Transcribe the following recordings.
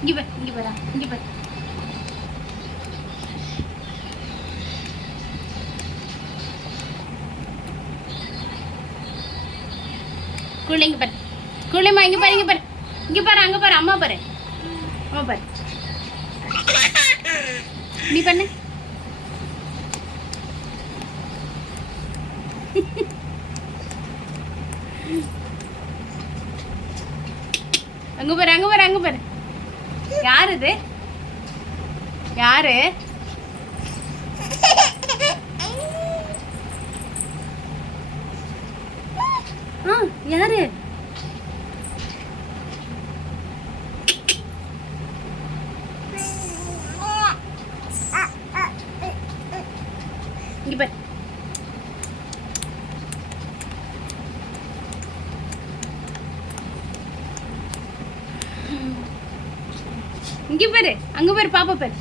இங்க பாரு இங்க பாரு இங்க பாரு. குழந்தை பாரு. குழந்தைமா இங்க பாரு இங்க பாரு. இங்க பாரு அங்க பாரு அம்மா பாரு. அம்மா பாரு. நீ பண்ணு. அங்க பாரு அங்க பாரு அங்க பாரு. யார் இது யாரு? ஆ யாரு? இங்க பாரு. இங்கே பாரு அங்கே பாரு பாப்பா பாரு.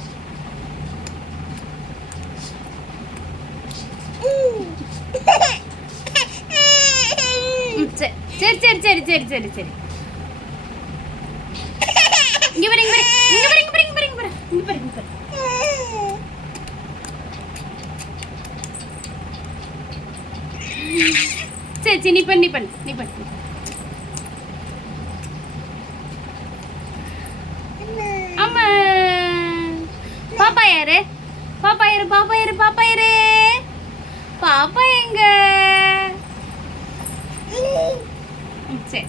சரி சரி சரி சரி சரி சரி சரி. இங்க பாரு இங்க பாரு இங்க பாரு இங்க பாரு இங்க பாரு இங்க பாரு இங்க பாரு. சரி சரி நீ பண்ணி நீ பண்ணு நீ பண்ணு அம்மா பாப்பா யாரு பாப்பா யாரு பாப்பா யாரு பாப்பா யாரு பாப்பா எங்க? சரி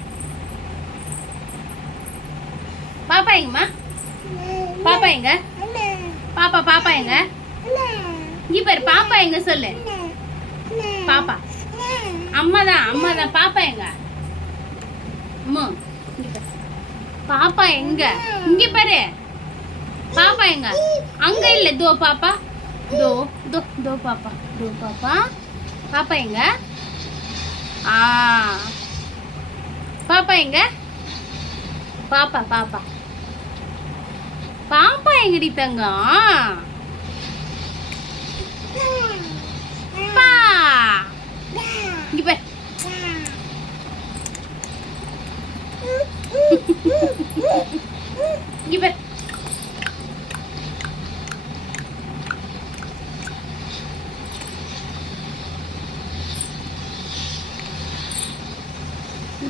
பாப்பா எங்கம்மா? பாப்பா எங்க? பாப்பா பாப்பா எங்க? இங்க பாரு பாப்பா எங்க சொல்லு. பாப்பா. அம்மா தான் அம்மா தான் பாப்பா எங்க? அம்மா பாப்பா எங்க? இங்க பாரு. பாப்பா எங்க? அங்க இல்ல. தோ பாப்பா. தோ தோ தோ பாப்பா. தோ பாப்பா. பாப்பா எங்க? ஆ. பாப்பா எங்க? பாப்பா பாப்பா. பாப்பா எங்கடி தங்கம் பா. இங்க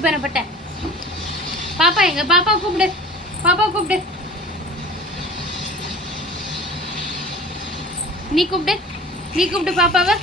பாரு பாரு பாப்பா எங்க பாப்பா கூப்பிடு. பாப்பா கூப்பிடு. நீ கூப்பிடு. நீ கூப்பிடு பாப்பாவை.